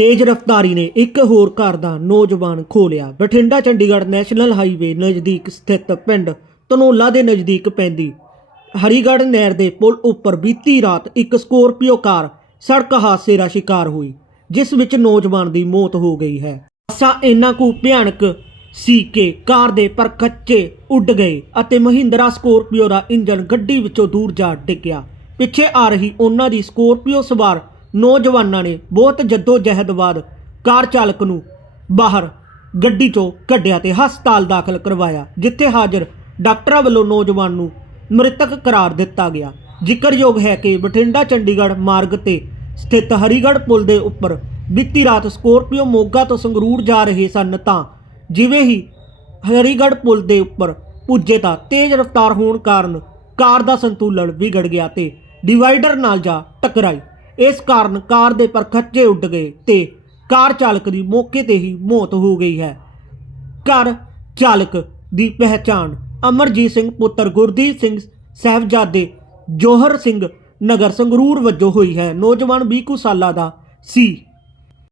ਤੇਜ਼ ਰਫ਼ਤਾਰੀ ਨੇ ਇੱਕ ਹੋਰ ਘਰ ਦਾ ਨੌਜਵਾਨ ਖੋਹ ਲਿਆ ਬਠਿੰਡਾ ਚੰਡੀਗੜ੍ਹ ਨੈਸ਼ਨਲ ਹਾਈਵੇ ਨਜ਼ਦੀਕ ਸਥਿਤ ਪਿੰਡ ਧਨੋਲਾ ਦੇ ਨਜ਼ਦੀਕ ਪੈਂਦੀ। ਹਰੀਗੜ੍ਹ ਨਹਿਰ ਦੇ ਪੁਲ ਉੱਪਰ ਬੀਤੀ ਰਾਤ ਇੱਕ ਸਕੋਰਪੀਓ ਕਾਰ ਸੜਕ ਹਾਦਸੇ ਦਾ ਸ਼ਿਕਾਰ ਹੋਈ, ਜਿਸ ਵਿੱਚ ਨੌਜਵਾਨ ਦੀ ਮੌਤ ਹੋ ਗਈ ਹੈ। ਹਾਦਸਾ ਇੰਨਾ ਕੁ ਭਿਆਨਕ ਸੀ ਕਿ ਕਾਰ ਦੇ ਪਰਖੱਚੇ ਉੱਡ ਗਏ ਅਤੇ ਮਹਿੰਦਰਾ ਸਕੋਰਪੀਓ ਦਾ ਇੰਜਨ ਗੱਡੀ ਵਿੱਚੋਂ ਦੂਰ ਜਾ ਡਿੱਗਿਆ। ਪਿੱਛੇ ਆ ਰਹੀ ਉਹਨਾਂ ਦੀ ਸਕੋਰਪੀਓ ਸਵਾਰ ਨੌਜਵਾਨਾਂ ਨੇ ਬਹੁਤ ਜਹਿਦ ਬਾਅਦ ਕਾਰ ਚਾਲਕ ਨੂੰ ਬਾਹਰ ਗੱਡੀ ਚੋਂ ਕੱਢਿਆ ਤੇ ਹਸਪਤਾਲ ਦਾਖਲ ਕਰਵਾਇਆ, ਜਿੱਥੇ ਹਾਜ਼ਰ ਡਾਕਟਰਾਂ ਵੱਲੋਂ ਨੌਜਵਾਨ ਨੂੰ ਮ੍ਰਿਤਕ ਕਰਾਰ ਦਿੱਤਾ ਗਿਆ। ਜ਼ਿਕਰਯੋਗ ਹੈ ਕਿ ਬਠਿੰਡਾ, ਚੰਡੀਗੜ੍ਹ ਮਾਰਗ ਤੇ ਸਥਿਤ ਹਰੀਗੜ੍ਹ ਪੁਲ ਦੇ ਉੱਪਰ ਬੀਤੀ ਰਾਤ ਸਕੋਰਪੀਓ ਮੋਗਾ ਤੋਂ ਸੰਗਰੂਰ ਜਾ ਰਹੇ ਸਨ ਤਾਂ ਜਿਵੇਂ ਹੀ ਹਰੀਗੜ੍ਹ ਪੁਲ ਦੇ ਉੱਪਰ ਪੁੱਜੇ ਤਾਂ ਤੇਜ਼ ਰਫ਼ਤਾਰ ਹੋਣ ਕਾਰਨ ਕਾਰ ਦਾ ਸੰਤੁਲਨ ਵਿਗੜ ਗਿਆ ਤੇ ਡਿਵਾਈਡਰ ਨਾਲ ਜਾ ਟਕਰਾਈ। ਇਸ ਕਾਰਨ ਕਾਰ ਦੇ ਪਰਖੱਚੇ ਉੱਡ ਗਏ ਤੇ ਕਾਰ ਚਾਲਕ ਦੀ ਮੌਕੇ ਤੇ ਹੀ ਮੌਤ ਹੋ ਗਈ ਹੈ। ਕਾਰ ਚਾਲਕ ਦੀ ਪਹਿਚਾਣ ਅਮਰਜੀਤ ਸਿੰਘ ਪੁੱਤਰ ਗੁਰਦੀਪ ਸਿੰਘ ਸਾਹਿਬਜ਼ਾਦੇ ਜੋਹਰ ਸਿੰਘ ਨਗਰ ਸੰਗਰੂਰ ਵਜੋਂ ਹੋਈ ਹੈ। ਨੌਜਵਾਨ 20 ਕੁ ਸਾਲਾਂ ਦਾ ਸੀ।